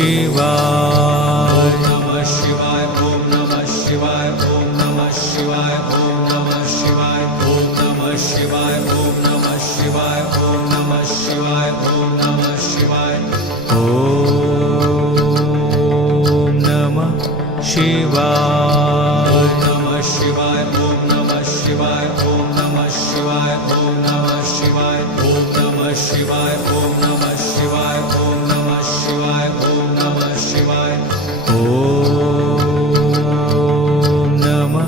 शिवाय नमः शिवाय ओम नमः शिवाय ओम नमः शिवाय ओम नमः शिवाय ओम नमः शिवाय ओम नमः शिवाय ओम नमः शिवाय ओम नमः शिवाय ओम नमः शिवाय नमः शिवाय ओम नमः शिवाय ओम नमः शिवाय ओम नमः शिवाय ओम नमः शिवाय ओम नमः शिवाय ओम नमः शिवाय ओम नमः शिवाय ओम नमः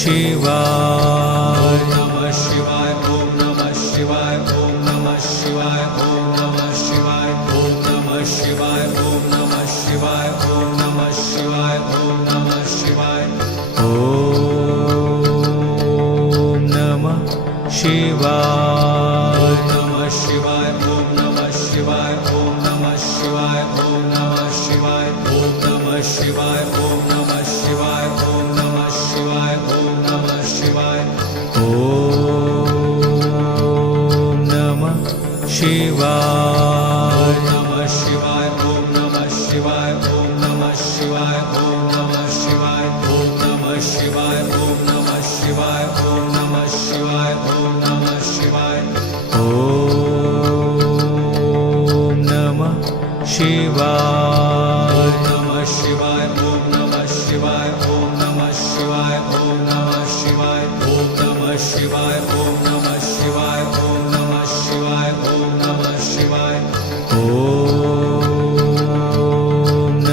शिवाय नमः शिवाय ओम नमः शिवाय ओम नमः शिवाय ओम नमः शिवाय ओम नमः शिवाय ओम नमः शिवाय ओम नमः शिवाय ओम नमः शिवाय ओम नमः शिवाय नमः शिवाय ओम नमः शिवाय ओम नमः शिवाय ओम नमः शिवाय ओम नमः शिवाय ओम नमः शिवाय ओम नमः शिवाय ओम नमः शिवाय ओम नमः शिवाय नमः शिवाय ओम नमः शिवाय ओम नमः शिवाय ओम नमः शिवाय ओम नमः शिवाय ओम नमः शिवाय ओम नमः शिवाय ओम नमः शिवाय ओम नमः शिवाय नमः शिवाय ओम नमः शिवाय ओम नमः शिवाय ओम नमः शिवाय ओम नमः शिवाय ओम नमः शिवाय ओम नमः शिवाय ओम नमः शिवाय ओम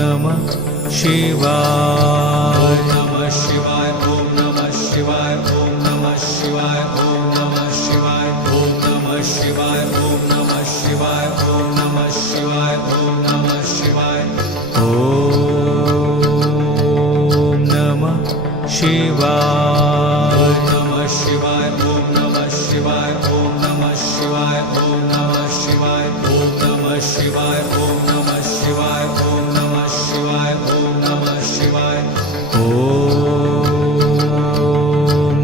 नमः शिवाय नमः शिवाय ओम नमः शिवाय ओम नमः शिवाय ओम नमः शिवाय ओम नमः शिवाय ओम नमः शिवाय ओम नमः शिवाय ओम नमः शिवाय ओम नमः शिवाय नमः शिवाय ओम नमः शिवाय ओम नमः शिवाय ओम नमः शिवाय ओम नमः शिवाय ओम नमः शिवाय ओम नमः शिवाय ओम नमः शिवाय ओम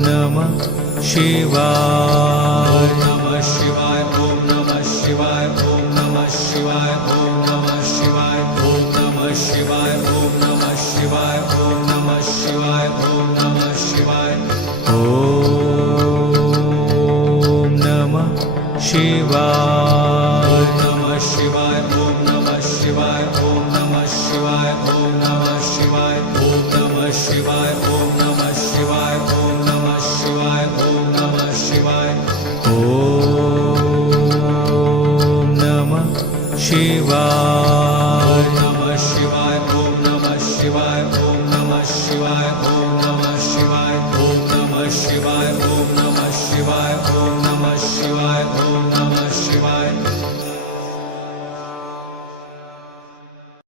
नमः शिवाय नमः शिवाय ओम नमः शिवाय ओम नमः शिवाय ओम नमः शिवाय ओम नमः शिवाय ओम नमः शिवाय ओम नमः शिवाय ओम नमः शिवाय ओम नमः शिवाय नमः शिवाय ओम नमः शिवाय ओम नमः शिवाय ओम नमः शिवाय ओम नमः शिवाय ओम नमः शिवाय ओम नमः शिवाय ओम नमः शिवाय ओम नमः शिवाय नमः शिवाय ओम नमः शिवाय ओम नमः शिवाय